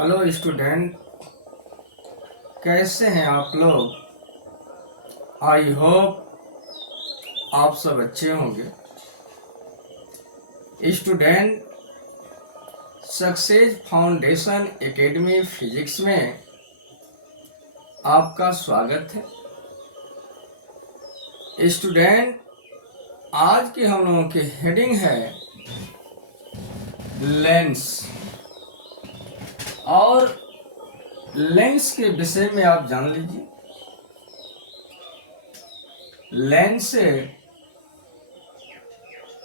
Hello student, कैसे हैं आप लोग। आई होप आप सब अच्छे होंगे। Student, success foundation academy physics में आपका स्वागत है। स्टूडेंट, आज की हम लोगों की हेडिंग है लेंस। और लेंस के विषय में आप जान लीजिए। लेंस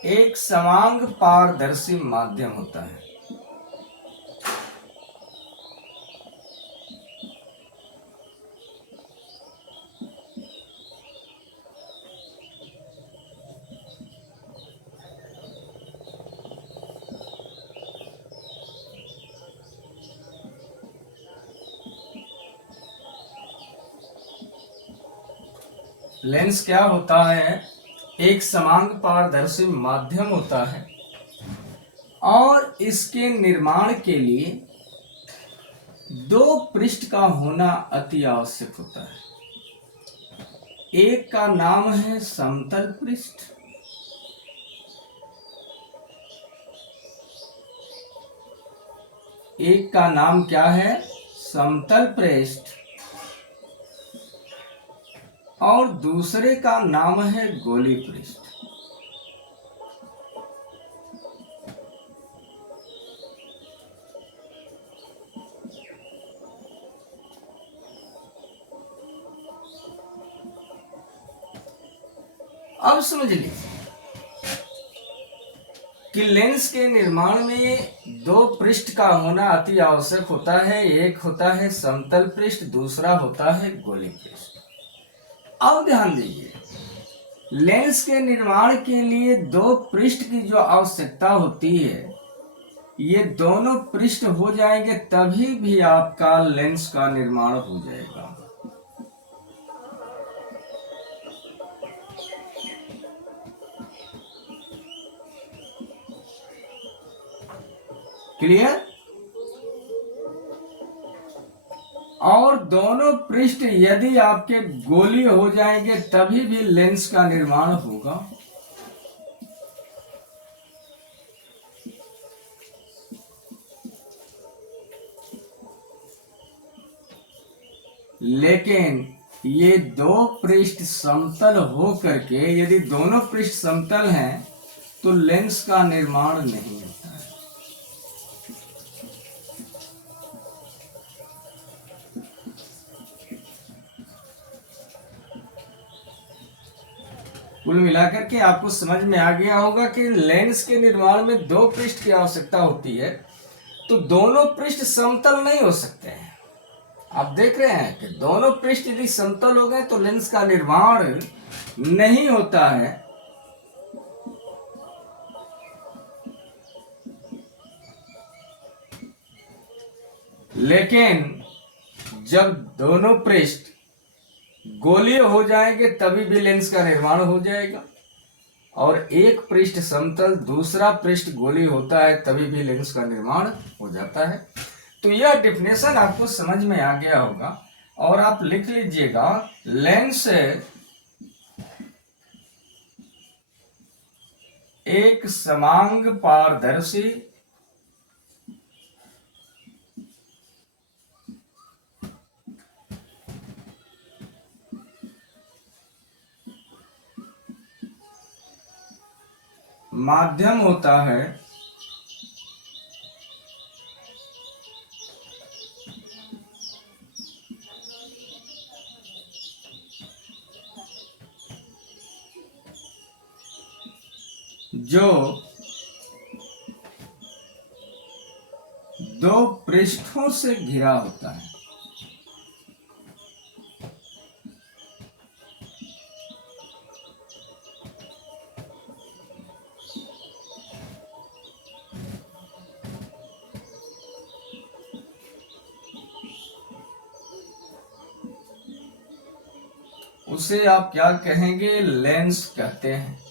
एक समांग पारदर्शी माध्यम होता है। लेंस क्या होता है? एक समांग पारदर्शी माध्यम होता है और इसके निर्माण के लिए दो पृष्ठ का होना अति आवश्यक होता है। एक का नाम है समतल पृष्ठ, एक का नाम क्या है? समतल पृष्ठ, और दूसरे का नाम है गोलीय पृष्ठ। अब समझ लीजिए कि लेंस के निर्माण में दो पृष्ठ का होना अति आवश्यक होता है। एक होता है समतल पृष्ठ, दूसरा होता है गोलीय पृष्ठ। अब ध्यान दीजिए, लेंस के निर्माण के लिए दो पृष्ठ की जो आवश्यकता होती है, ये दोनों पृष्ठ हो जाएंगे तभी भी आपका लेंस का निर्माण हो जाएगा। क्लियर? और दोनों पृष्ठ यदि आपके गोलीय हो जाएंगे तभी भी लेंस का निर्माण होगा। लेकिन ये दो पृष्ठ समतल हो करके, यदि दोनों पृष्ठ समतल हैं तो लेंस का निर्माण नहीं होता है। कुल मिलाकर के आपको समझ में आ गया होगा कि लेंस के निर्माण में दो पृष्ठ की आवश्यकता होती है, तो दोनों पृष्ठ समतल नहीं हो सकते हैं। आप देख रहे हैं कि दोनों पृष्ठ यदि समतल हो गए तो लेंस का निर्माण नहीं होता है। लेकिन जब दोनों पृष्ठ गोलीय हो जाएंगे तभी भी लेंस का निर्माण हो जाएगा। और एक पृष्ठ समतल, दूसरा पृष्ठ गोलीय होता है तभी भी लेंस का निर्माण हो जाता है। तो यह डेफिनेशन आपको समझ में आ गया होगा और आप लिख लीजिएगा, लेंस एक समांग पारदर्शी माध्यम होता है जो दो पृष्ठों से घिरा होता है। उसे आप क्या कहेंगे? लेंस कहते हैं।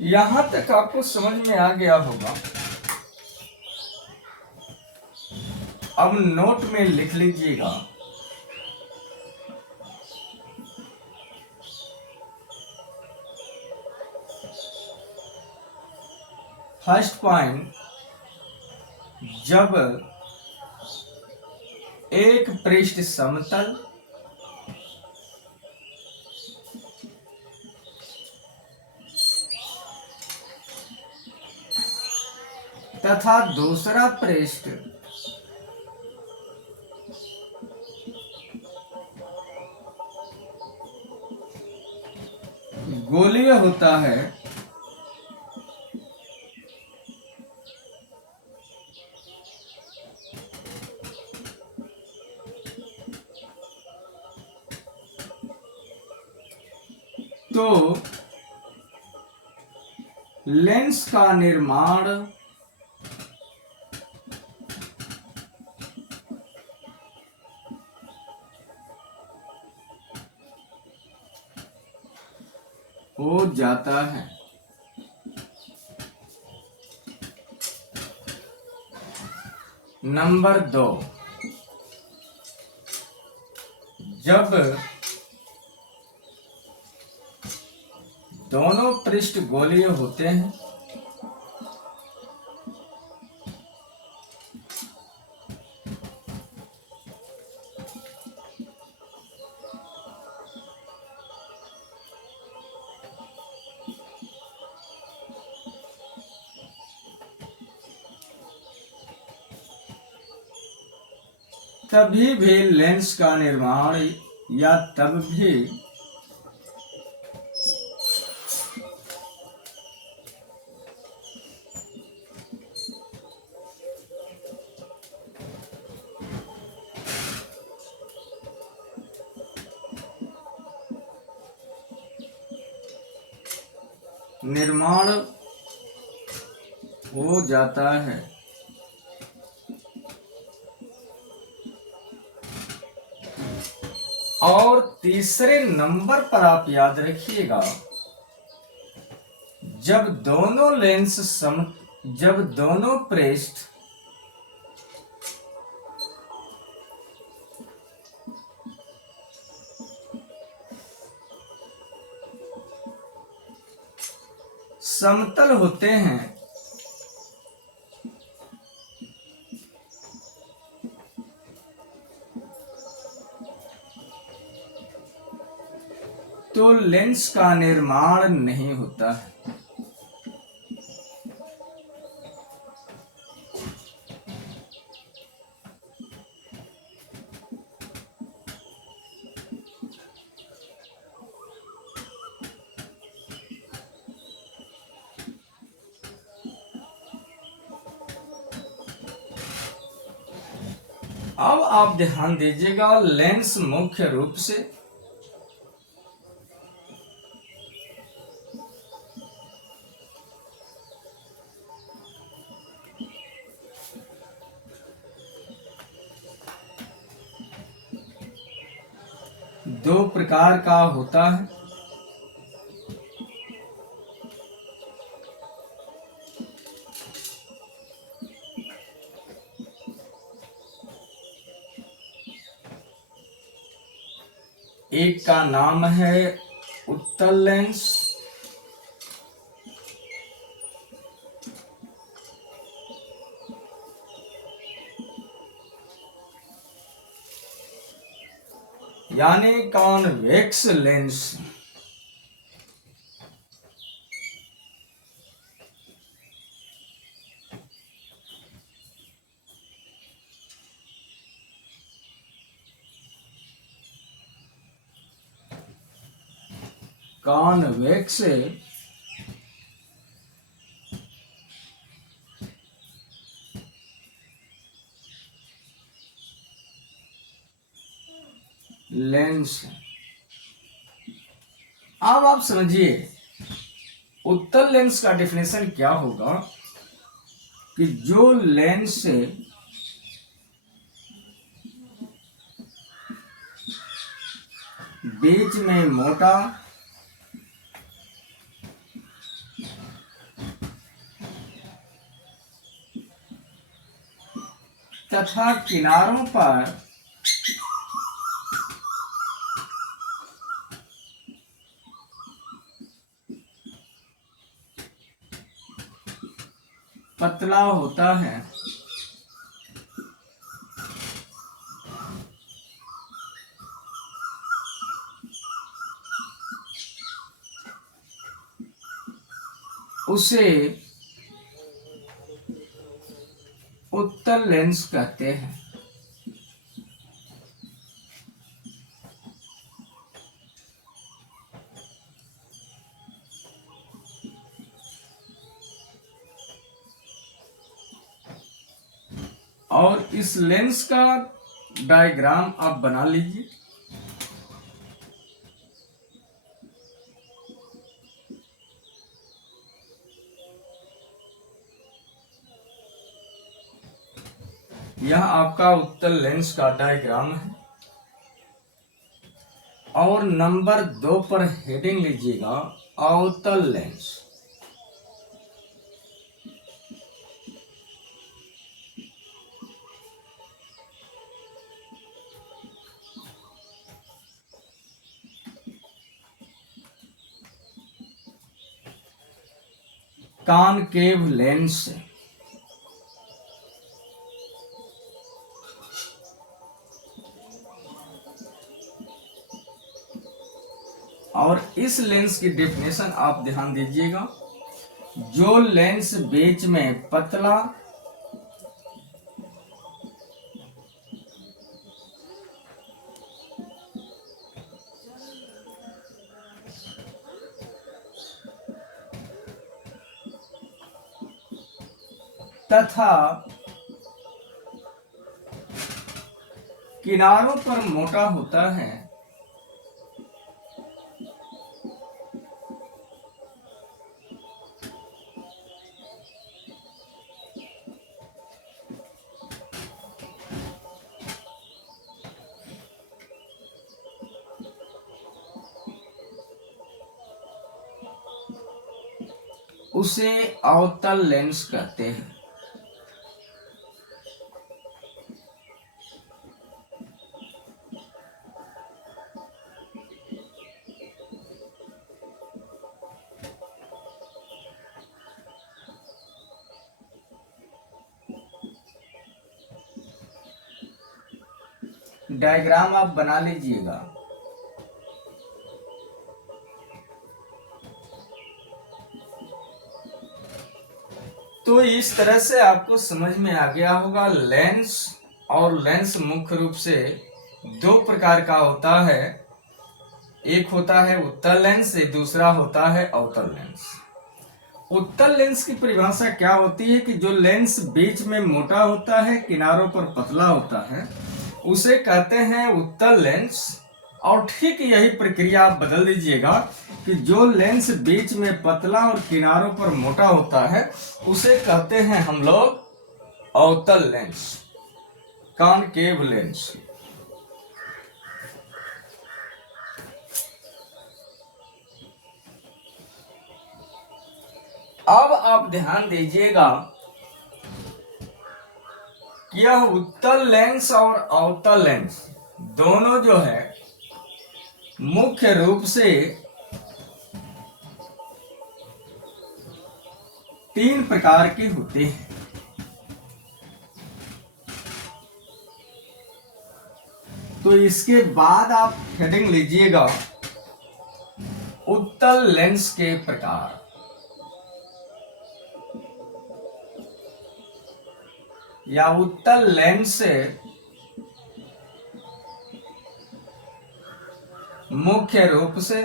यहां तक आपको समझ में आ गया होगा। अब नोट में लिख लीजिएगा, फर्स्ट पॉइंट, जब एक पृष्ठ समतल तथा दूसरा पृष्ठ गोलीय होता है, तो लेंस का निर्माण हो जाता है। नंबर 2, जब दोनों पृष्ठ गोलीय होते हैं तभी भी लेंस का निर्माण या तब भी निर्माण हो जाता है। और तीसरे नंबर पर आप याद रखिएगा, जब दोनों पृष्ठ समतल होते हैं तो लेंस का निर्माण नहीं होता है। अब आप ध्यान दीजिएगा, लेंस मुख्य रूप से दो प्रकार का होता है। एक का नाम है उत्तल लेंस, यानी कॉन्वेक्स लेंस। Convex lens. अब आप समझिए उत्तल लेंस का डेफिनेशन क्या होगा कि जो लेंस बीच में मोटा तथा किनारों पर पतला होता है। उसे उत्तल लेंस कहते हैं। और इस लेंस का डायग्राम आप बना लीजिए। यह आपका उत्तल लेंस का डायग्राम है। और नंबर 2 पर हेडिंग लीजिएगा, अवतल लेंस। Concave lens. और इस लेंस की डेफिनेशन आप ध्यान दीजिएगा। जो लेंस बीच में पतला तथा किनारों पर मोटा होता है, उसे अवतल लेंस कहते हैं। डायग्राम आप बना लीजिएगा। तो इस तरह से आपको समझ में आ गया होगा लेंस। और लेंस मुख्य रूप से 2 प्रकार का होता है। एक होता है उत्तल लेंस, एक दूसरा होता है अवतल लेंस। उत्तल लेंस की परिभाषा क्या होती है कि जो लेंस बीच में मोटा होता है, किनारों पर पतला होता है, उसे कहते हैं उत्तल लेंस। और ठीक यही प्रक्रिया आप बदल दीजिएगा कि जो लेंस बीच में पतला और किनारों पर मोटा होता है, उसे कहते हैं हम लोग अवतल लेंस, कॉनकेव लेंस। अब आप ध्यान दीजिएगा कि यह उत्तल लेंस और अवतल लेंस दोनों जो है मुख्य रूप से 3 प्रकार के होते हैं। तो इसके बाद आप हेडिंग लीजिएगा, उत्तल लेंस के प्रकार। या उत्तल लेंस से मुख्य रूप से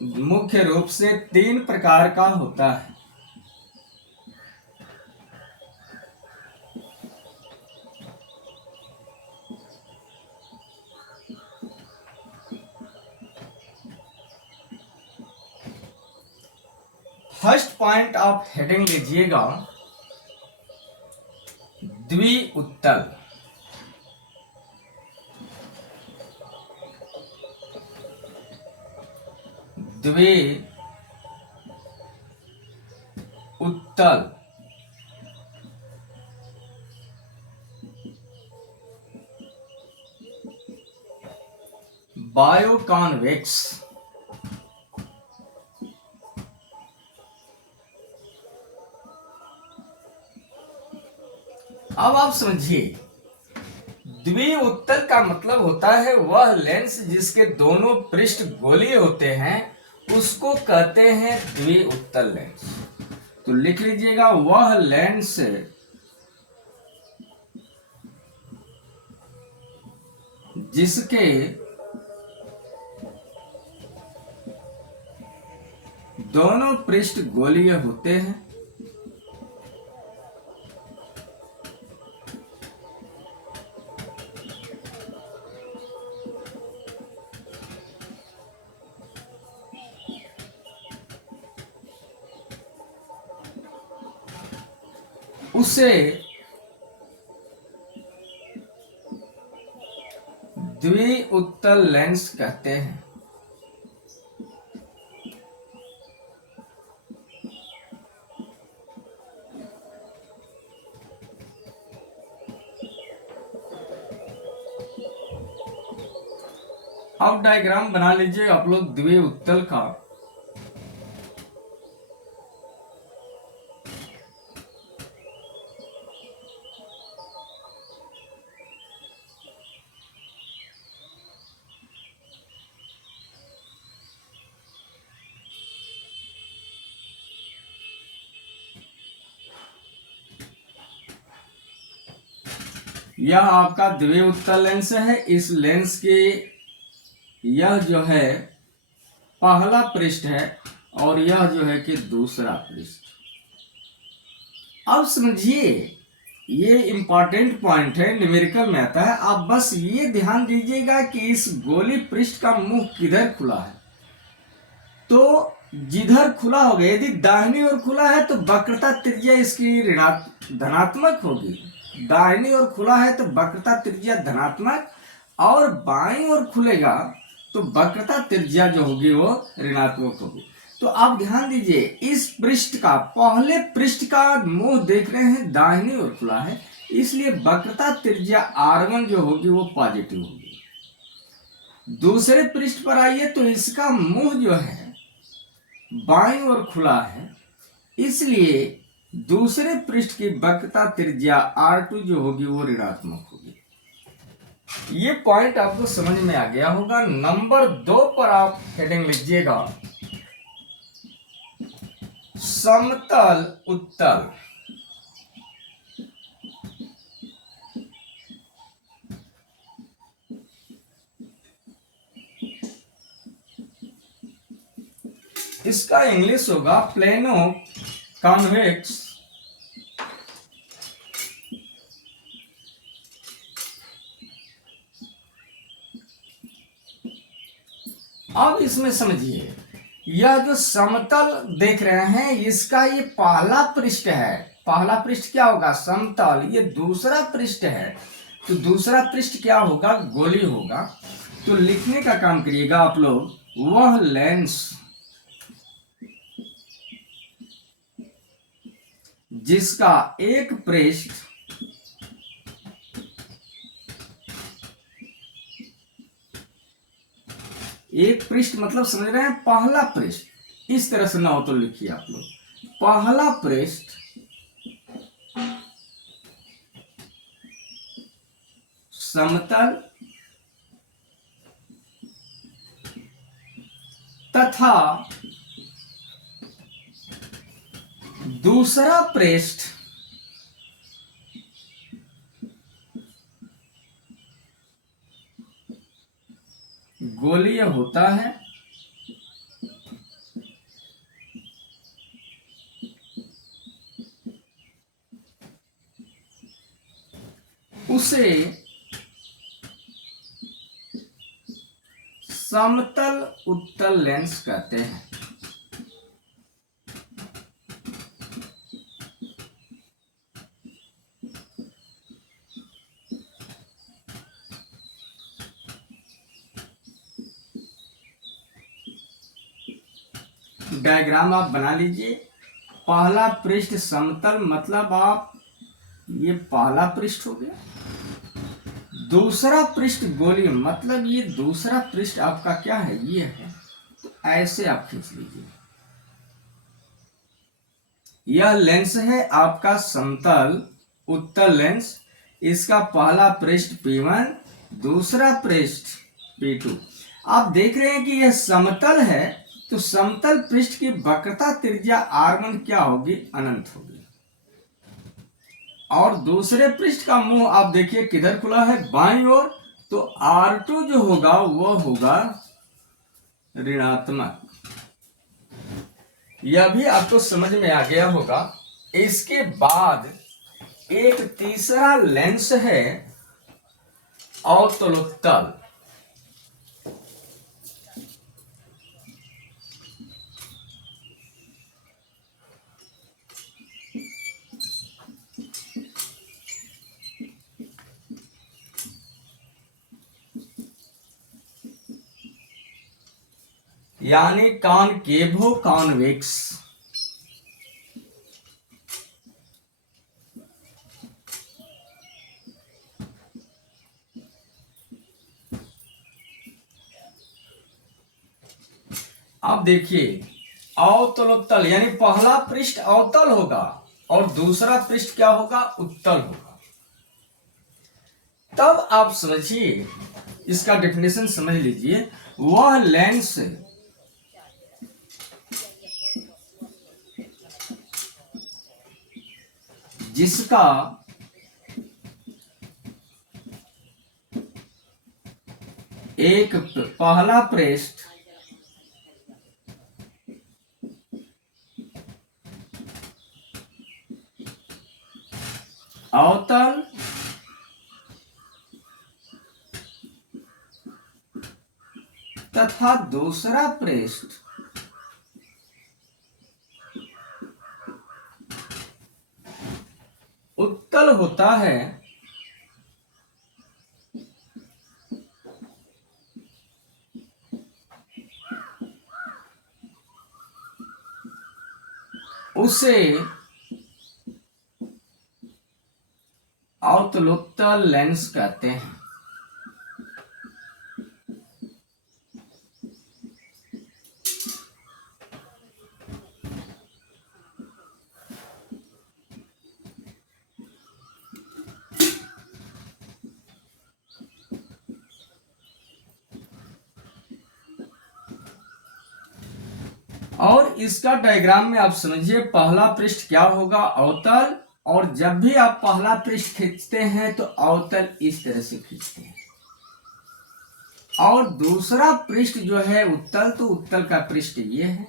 मुख्य रूप से 3 प्रकार का होता है। फर्स्ट पॉइंट आप हेडिंग लीजिएगा, द्विउत्तल। द्वि उत्तल बायोकॉन्वेक्स। अब आप समझिए, द्विउत्तल का मतलब होता है वह लेंस जिसके दोनों पृष्ठ गोलीय होते हैं, उसको कहते हैं द्विउत्तल लेंस। तो लिख लीजिएगा, वह लेंस जिसके दोनों पृष्ठ गोलीय होते हैं, उसे द्विउत्तल लेंस कहते हैं। अब डायग्राम बना लीजिए आप लोग द्विउत्तल का। यह आपका द्विउत्तल लेंस है। इस लेंस के यह जो है पहला पृष्ठ है और यह जो है कि दूसरा पृष्ठ। अब समझिए, ये इंपॉर्टेंट पॉइंट है, न्यूमेरिकल में आता है। आप बस ये ध्यान दीजिएगा कि इस गोली पृष्ठ का मुंह किधर खुला है। तो जिधर खुला होगा, यदि दाहिनी ओर खुला है तो वक्रता त्रिज्या इसकी धनात्मक होगी। दाहिनी ओर खुला है तो वक्रता त्रिज्या धनात्मक, और बाईं ओर खुलेगा तो वक्रता त्रिज्या जो होगी वो ऋणात्मक होगी। तो आप ध्यान दीजिए, इस पृष्ठ का, पहले पृष्ठ का मुंह देख रहे हैं दाहिनी ओर खुला है, इसलिए वक्रता त्रिज्या R1 जो होगी वो पॉजिटिव होगी। दूसरे पृष्ठ पर आइए तो इसका मुंह जो है बाईं ओर खुला है, इसलिए दूसरे पृष्ठ की वक्रता त्रिज्या R2 जो होगी वो ऋणात्मक होगी। ये पॉइंट आपको समझ में आ गया होगा। नंबर 2 पर आप हेडिंग लिखिएगा, समतल उत्तल। इसका इंग्लिश होगा प्लेनो कॉन्वेक्स अब इसमें समझिए, यह जो समतल देख रहे हैं इसका ये पहला पृष्ठ है। पहला पृष्ठ क्या होगा? समतल। ये दूसरा पृष्ठ है, तो दूसरा पृष्ठ क्या होगा? गोली होगा। तो लिखने का काम करिएगा आप लोग, वह लेंस जिसका एक पृष्ठ मतलब समझ रहे हैं, पहला पृष्ठ। इस तरह से ना हो तो लिखिए आप लोग, पहला पृष्ठ समतल तथा दूसरा पृष्ठ गोलीय होता है। उसे समतल उत्तल लेंस कहते हैं। डायग्राम आप बना लीजिए। पहला पृष्ठ समतल, मतलब आप ये पहला पृष्ठ हो गया। दूसरा पृष्ठ गोलीय, मतलब ये दूसरा पृष्ठ आपका क्या है, ये है। तो ऐसे आप खींच लीजिए। यह लेंस है आपका समतल उत्तल लेंस। इसका पहला पृष्ठ P1, दूसरा पृष्ठ P2। आप देख रहे हैं कि यह समतल है, तो समतल पृष्ठ की वक्रता त्रिज्या R1 क्या होगी, अनंत होगी। और दूसरे पृष्ठ का मुंह आप देखिए किधर खुला है, बाईं ओर। तो R2 जो होगा वह होगा ऋणात्मक। यह भी आपको समझ में आ गया होगा। इसके बाद एक तीसरा लेंस है अवतलोत्तल। यानी कॉनकेवो कॉन्वेक्स। अब देखिए अवतलोत्तल यानी पहला पृष्ठ अवतल होगा और दूसरा पृष्ठ क्या होगा, उत्तल होगा। तब आप समझिए, इसका डेफिनेशन समझ लीजिए। वह लेंस जिसका एक पहला पृष्ठ अवतल तथा दूसरा पृष्ठ उत्तल होता है, उसे अवतलोत्तल लेंस कहते हैं। और इसका डायग्राम में आप समझिए, पहला पृष्ठ क्या होगा, अवतल। और जब भी आप पहला पृष्ठ खींचते हैं तो अवतल इस तरह से खींचते हैं, और दूसरा पृष्ठ जो है उत्तल, तो उत्तल का पृष्ठ ये है।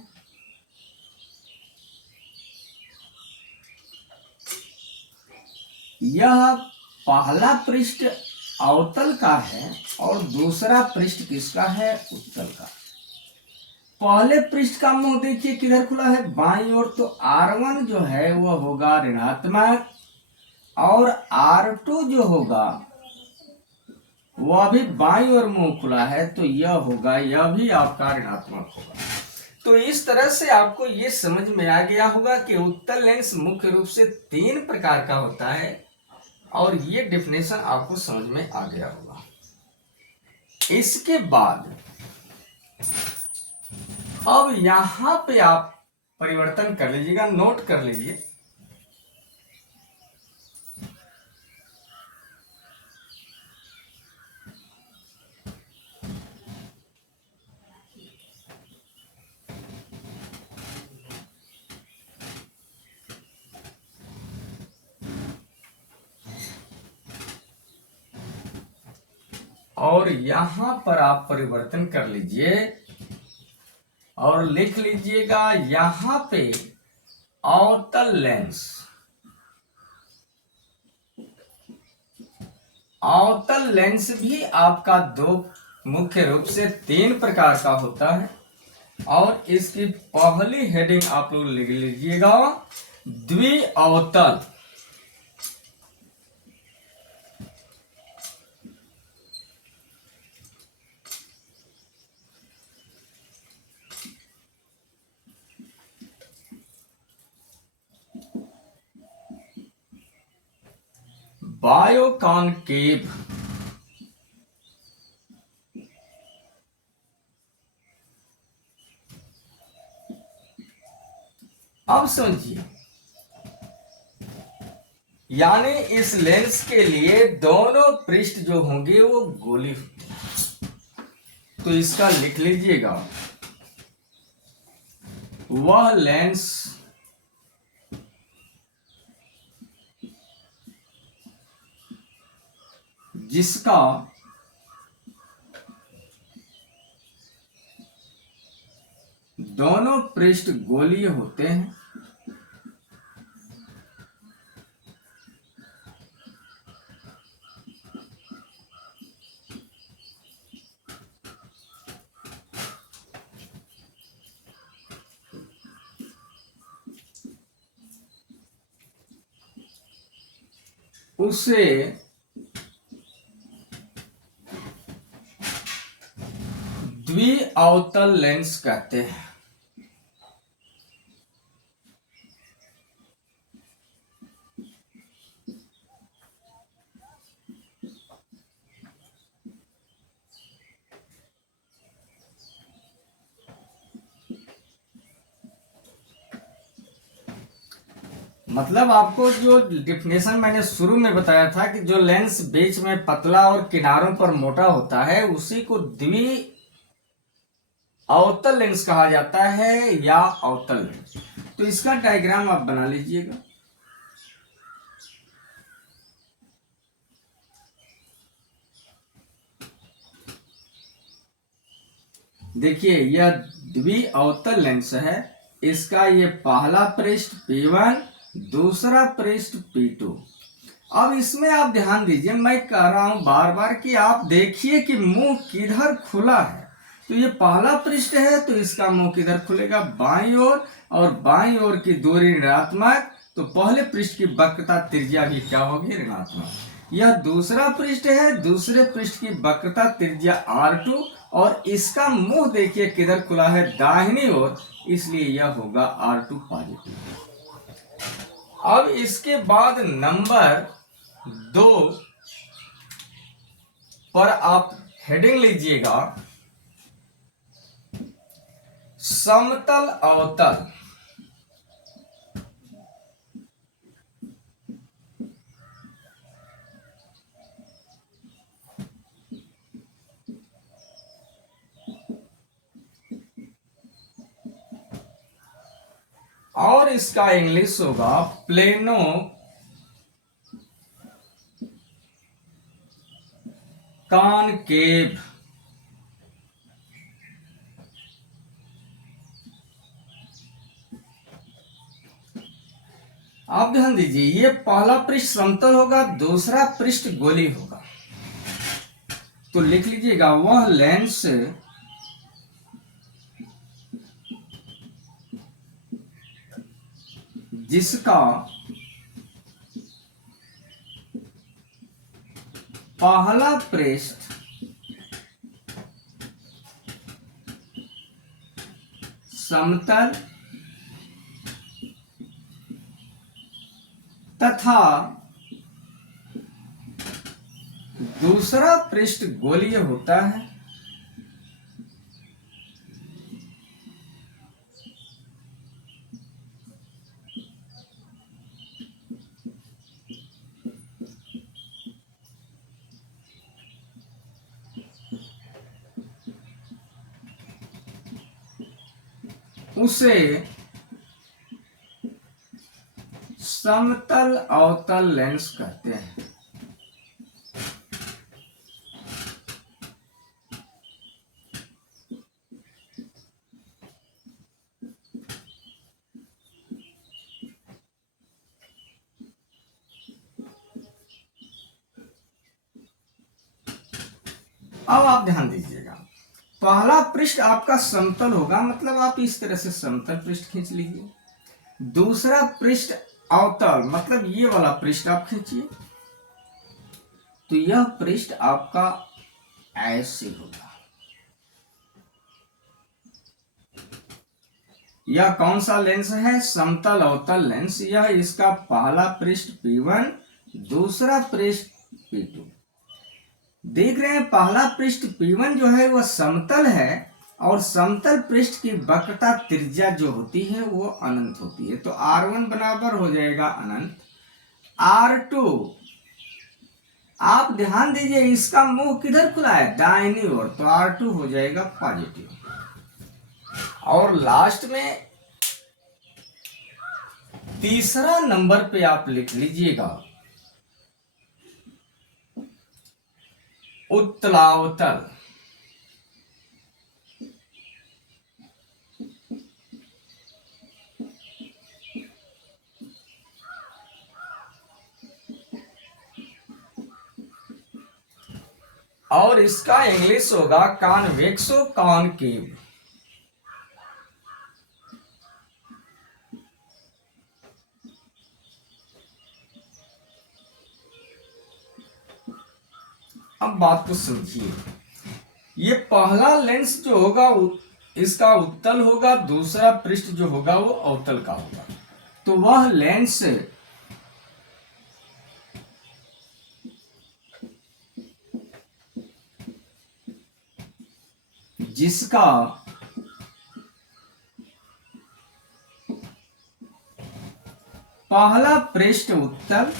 यह पहला पृष्ठ अवतल का है और दूसरा पृष्ठ किसका है, उत्तल का। पहले पृष्ठ का मुंह देखिए किधर खुला है, बाईं ओर। तो R1 जो है वह होगा ऋणात्मक, और R2 जो होगा वह भी बाईं ओर मुंह खुला है, तो यह होगा, यह भी आपका ऋणात्मक होगा। तो इस तरह से आपको ये समझ में आ गया होगा कि उत्तल लेंस मुख्य रूप से 3 प्रकार का होता है, और ये डेफिनेशन आपको समझ में आ गया होगा। इसके बाद अब यहां पे आप परिवर्तन कर लीजिएगा, नोट कर लीजिए। और यहां पर आप परिवर्तन कर लीजिए और लिख लीजिएगा यहां पे अवतल लेंस। अवतल लेंस भी आपका दो मुख्य रूप से 3 प्रकार का होता है, और इसकी पहली हेडिंग आप लोग लिख लीजिएगा, द्विअवतल। बायोकॉनकेव। अब समझिए, यानी इस लेंस के लिए दोनों पृष्ठ जो होंगे वो गोली होते हैं। तो इसका लिख लीजिएगा, वह लेंस जिसका दोनों पृष्ठ गोलीय होते हैं उसे द्विअवतल लेंस कहते हैं। मतलब आपको जो डिफिनेशन मैंने शुरू में बताया था कि जो लेंस बीच में पतला और किनारों पर मोटा होता है उसी को द्वि अवतल लेंस कहा जाता है या अवतल लेंस। तो इसका डायग्राम आप बना लीजिएगा। देखिए, यह द्वि अवतल लेंस है। इसका ये पहला पृष्ठ P1, दूसरा पृष्ठ P2। अब इसमें आप ध्यान दीजिए, मैं कह रहा हूं बार बार कि आप देखिए कि मुंह किधर खुला है। तो ये पहला पृष्ठ है तो इसका मुंह किधर खुलेगा, बाईं ओर, और बाईं ओर की दूरी ऋणात्मक, तो पहले पृष्ठ की वक्रता त्रिज्या भी क्या होगी, ऋणात्मक। यह दूसरा पृष्ठ है, दूसरे पृष्ठ की वक्रता त्रिज्या R2, और इसका मुंह देखिए किधर खुला है, दाहिनी ओर, इसलिए यह होगा R2 पॉजिटिव। अब इसके बाद नंबर 2 पर आप हेडिंग लीजिएगा, समतल अवतल। और इसका इंग्लिश होगा प्लेनो कॉनकेव। आप ध्यान दीजिए, ये पहला पृष्ठ समतल होगा, दूसरा पृष्ठ गोली होगा। तो लिख लीजिएगा, वह लेंस जिसका पहला पृष्ठ समतल तथा दूसरा पृष्ठ गोलीय होता है, उसे समतल अवतल लेंस कहते हैं। अब आप ध्यान दीजिएगा, पहला पृष्ठ आपका समतल होगा, मतलब आप इस तरह से समतल पृष्ठ खींच लीजिए। दूसरा पृष्ठ अवतल, मतलब ये वाला पृष्ठ आप खींचिए, तो यह पृष्ठ आपका ऐसे होगा। यह कौन सा लेंस है, समतल अवतल लेंस। यह इसका पहला पृष्ठ P1, दूसरा पृष्ठ P2। देख रहे हैं पहला पृष्ठ P1 जो है वह समतल है और समतल पृष्ठ की वक्रता त्रिज्या जो होती है वो अनंत होती है, तो R1 बराबर हो जाएगा अनंत। R2, आप ध्यान दीजिए इसका मुंह किधर खुला है, दाहिनी ओर, तो R2 हो जाएगा पॉजिटिव। और लास्ट में तीसरा नंबर पे आप लिख लीजिएगा उत्तलावतल। और इसका इंग्लिश होगा कॉन्वेक्सो कॉनकेव। अब बात को समझिए, ये पहला लेंस जो होगा इसका उत्तल होगा, दूसरा पृष्ठ जो होगा वो अवतल का होगा। तो वह लेंस जिसका पहला पृष्ठ उत्तल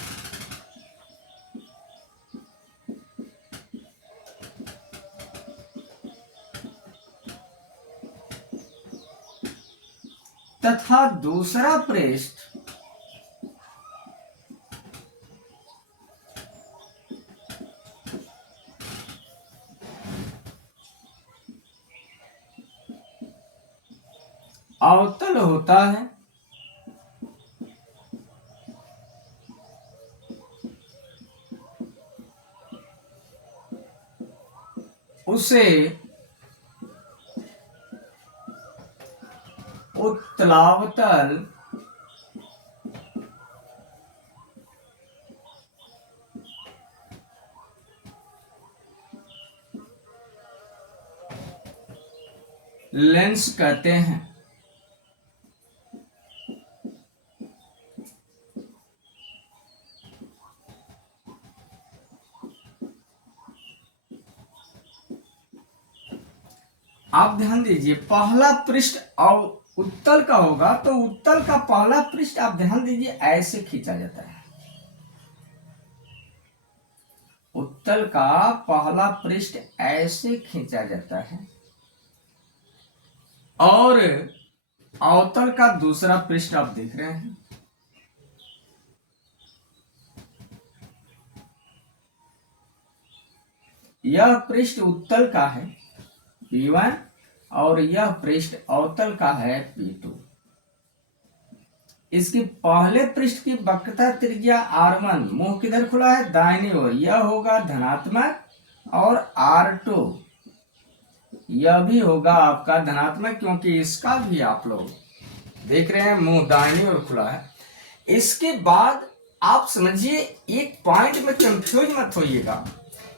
तथा दूसरा पृष्ठ अवतल होता है, उसे उत्तलावतल लेंस कहते हैं। आप ध्यान दीजिए पहला पृष्ठ और उत्तल का होगा, तो उत्तल का पहला पृष्ठ आप ध्यान दीजिए ऐसे खींचा जाता है। उत्तल का पहला पृष्ठ ऐसे खींचा जाता है और अवतल का दूसरा पृष्ठ आप देख रहे हैं, यह पृष्ठ उत्तल का है P1 और यह पृष्ठ अवतल का है P2। इसकी पहले पृष्ठ की वक्रता त्रिज्या R1, मुंह किधर खुला है, दाहिनी ओर, यह होगा धनात्मक, और R2 यह भी होगा आपका धनात्मक, क्योंकि इसका भी आप लोग देख रहे हैं मुंह दाहिनी ओर खुला है। इसके बाद आप समझिए, एक पॉइंट में कंफ्यूज मत होइएगा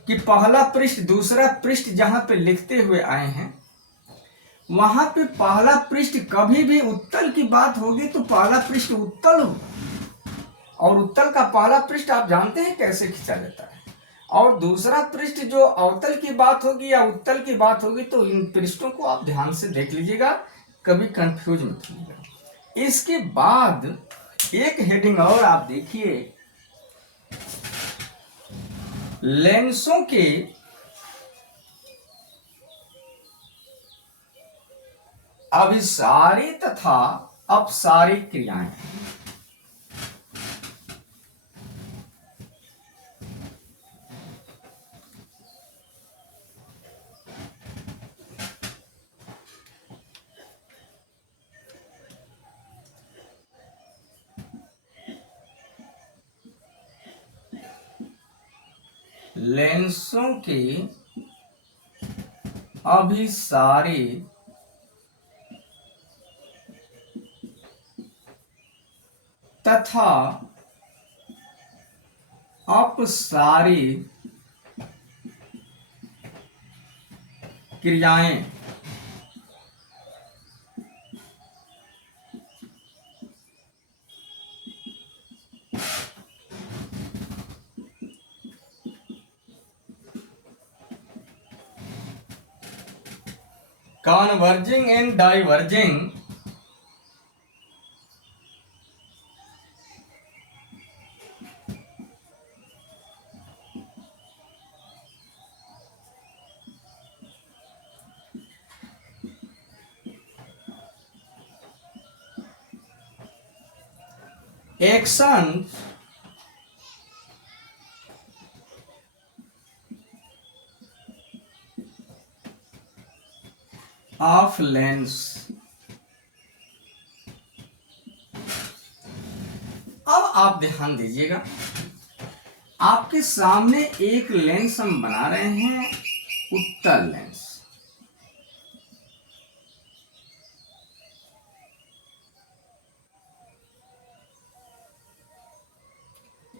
कि पहला पृष्ठ दूसरा पृष्ठ जहां पे लिखते हुए आए हैं वहां पे पहला पृष्ठ कभी भी उत्तल की बात होगी तो पहला पृष्ठ उत्तल हो, और उत्तल का पहला पृष्ठ आप जानते हैं कैसे खींचा जाता है, और दूसरा पृष्ठ जो अवतल की बात होगी या उत्तल की बात होगी, तो इन पृष्ठों को आप ध्यान से देख लीजिएगा, कभी कंफ्यूज मत होइएगा। इसके बाद एक हेडिंग और आप देखिए, लेंसों के अभिसारी तथा अपसारी क्रियाएं। लेंसों के अभिसारी तथा अपसारी क्रियाएं converging and diverging actions of lens। अब आप ध्यान दीजिएगा, आपके सामने एक लेंस हम बना रहे हैं, उत्तल लेंस।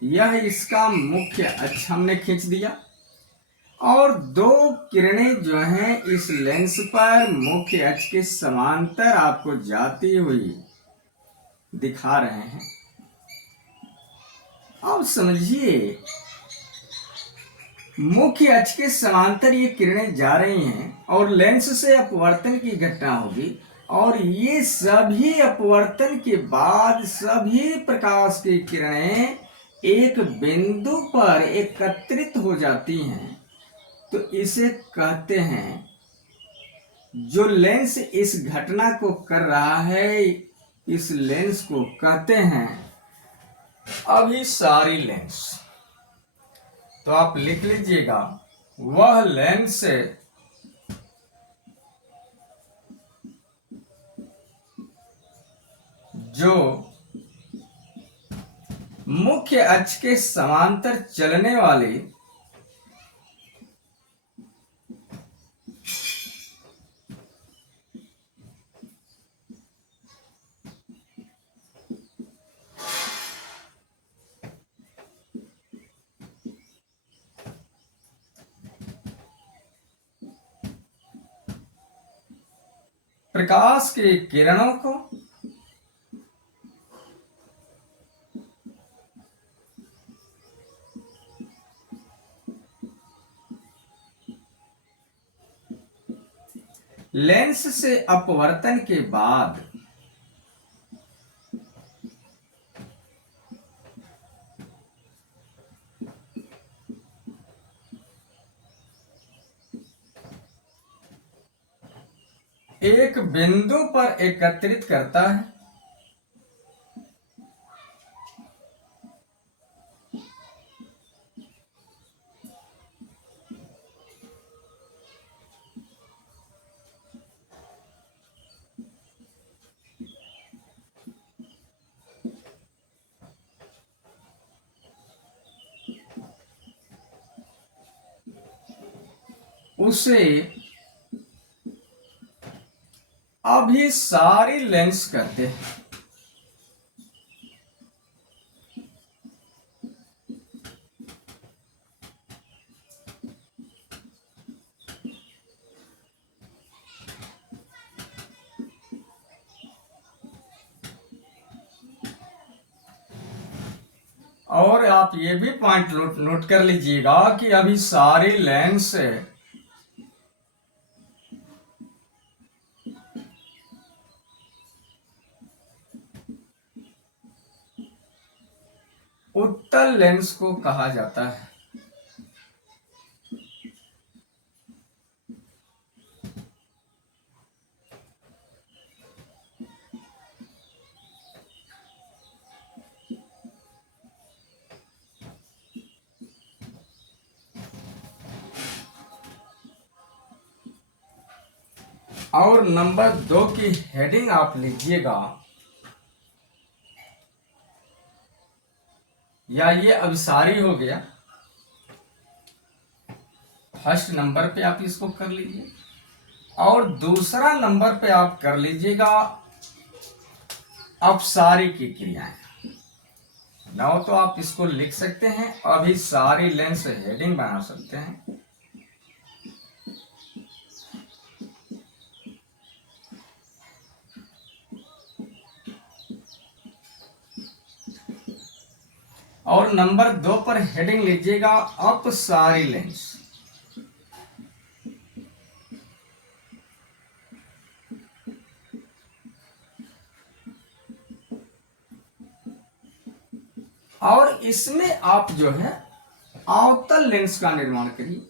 यह इसका मुख्य अक्ष हमने खींच दिया और दो किरणें जो हैं इस लेंस पर मुख्य अक्ष के समांतर आपको जाती हुई दिखा रहे हैं। अब समझिए, मुख्य अक्ष के समांतर ये किरणें जा रही हैं और लेंस से अपवर्तन की घटना होगी और ये सभी अपवर्तन के बाद सभी प्रकाश की किरणें एक बिंदु पर एकत्रित हो जाती हैं। तो इसे कहते हैं, जो लेंस इस घटना को कर रहा है, इस लेंस को कहते हैं अभिसारी लेंस। तो आप लिख लीजिएगा, वह लेंस जो मुख्य अक्ष के समांतर चलने वाले प्रकाश की किरणों को लेंस से अपवर्तन के बाद एक बिंदु पर एकत्रित करता है। उसे अभिसारी लेंस कहते हैं। और आप ये भी पॉइंट नोट कर लीजिएगा कि अभिसारी लेंस उत्तल लेंस को कहा जाता है। और नंबर 2 की हेडिंग आप लीजिएगा, या ये अभिसारी हो गया। फर्स्ट नंबर पे आप इसको कर लीजिए और दूसरा नंबर पे आप कर लीजिएगा अपसारी की क्रियाएं। ना तो आप इसको लिख सकते हैं, अभिसारी लेंस हेडिंग बना सकते हैं। और नंबर 2 पर हेडिंग लीजिएगा अपसारी लेंस। और इसमें आप जो है अवतल लेंस का निर्माण करिए।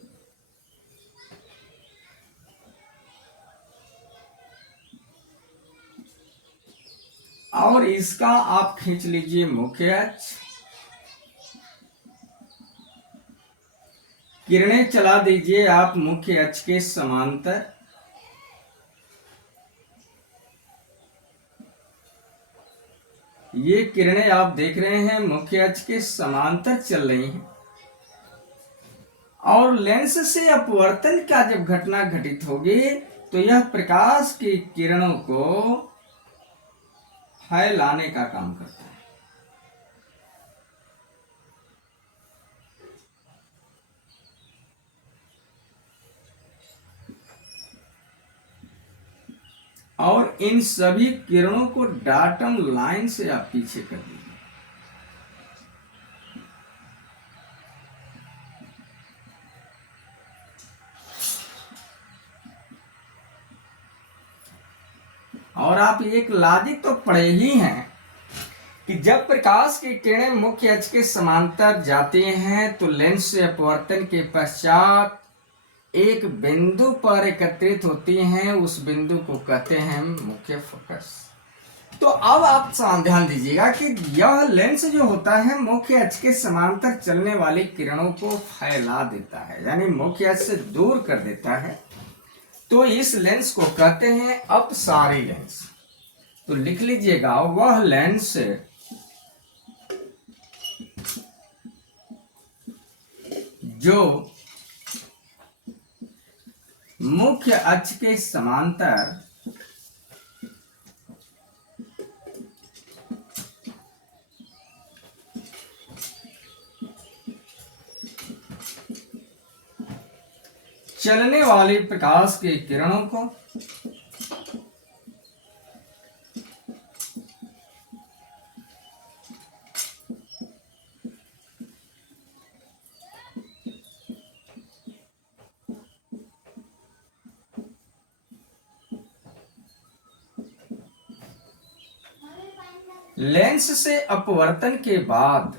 और इसका आप खींच लीजिए मुख्य अक्ष, किरणें चला दीजिए आप मुख्य अक्ष के समांतर। ये किरणें आप देख रहे हैं मुख्य अक्ष के समांतर चल रही हैं। और लेंस से अपवर्तन का जब घटना घटित होगी तो यह प्रकाश की किरणों को फैलाने का काम करता है। और इन सभी किरणों को डाल्टन लाइन से आप पीछे कर दीजिए। और आप एक लॉजिक तो पढ़े ही हैं कि जब प्रकाश की किरणें मुख्य अक्ष के समांतर जाती हैं तो लेंस से अपवर्तन के पश्चात एक बिंदु पर एकत्रित होती हैं। उस बिंदु को कहते हैं मुख्य फोकस। तो अब आप ध्यान दीजिएगा कि यह लेंस जो होता है मुख्य अक्ष के समांतर चलने वाली किरणों को फैला देता है, यानी मुख्य अक्ष से दूर कर देता है। तो इस लेंस को कहते हैं अपसारी लेंस। तो लिख लीजिएगा, वह लेंस जो मुख्य अक्ष के समांतर चलने वाली प्रकाश की किरणों को लेंस से अपवर्तन के बाद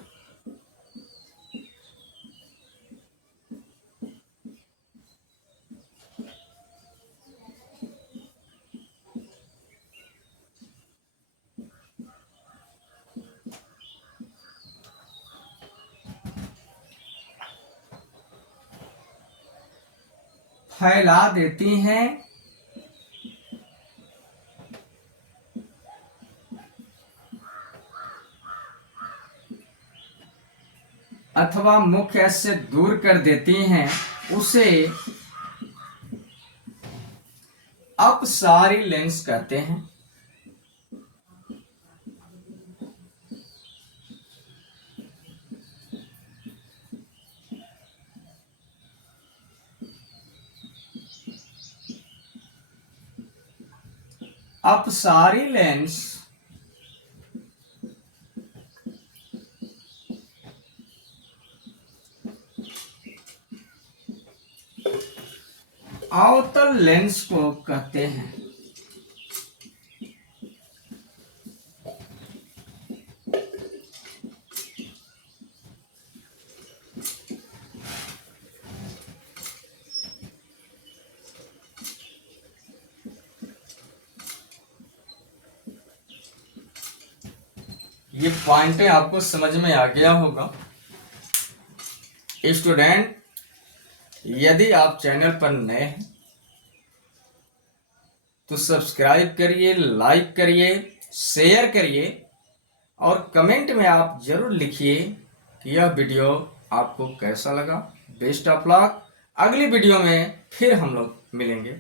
फैला देती हैं अथवा मुख्य अक्ष से दूर कर देती हैं, उसे अपसारी लेंस कहते हैं। अपसारी लेंस अवतल लेंस को कहते हैं। ये पॉइंट आपको समझ में आ गया होगा। स्टूडेंट, यदि आप चैनल पर नए हैं तो सब्सक्राइब करिए, लाइक करिए, शेयर करिए और कमेंट में आप जरूर लिखिए कि यह वीडियो आपको कैसा लगा। Best of luck. अगली वीडियो में फिर हम लोग मिलेंगे।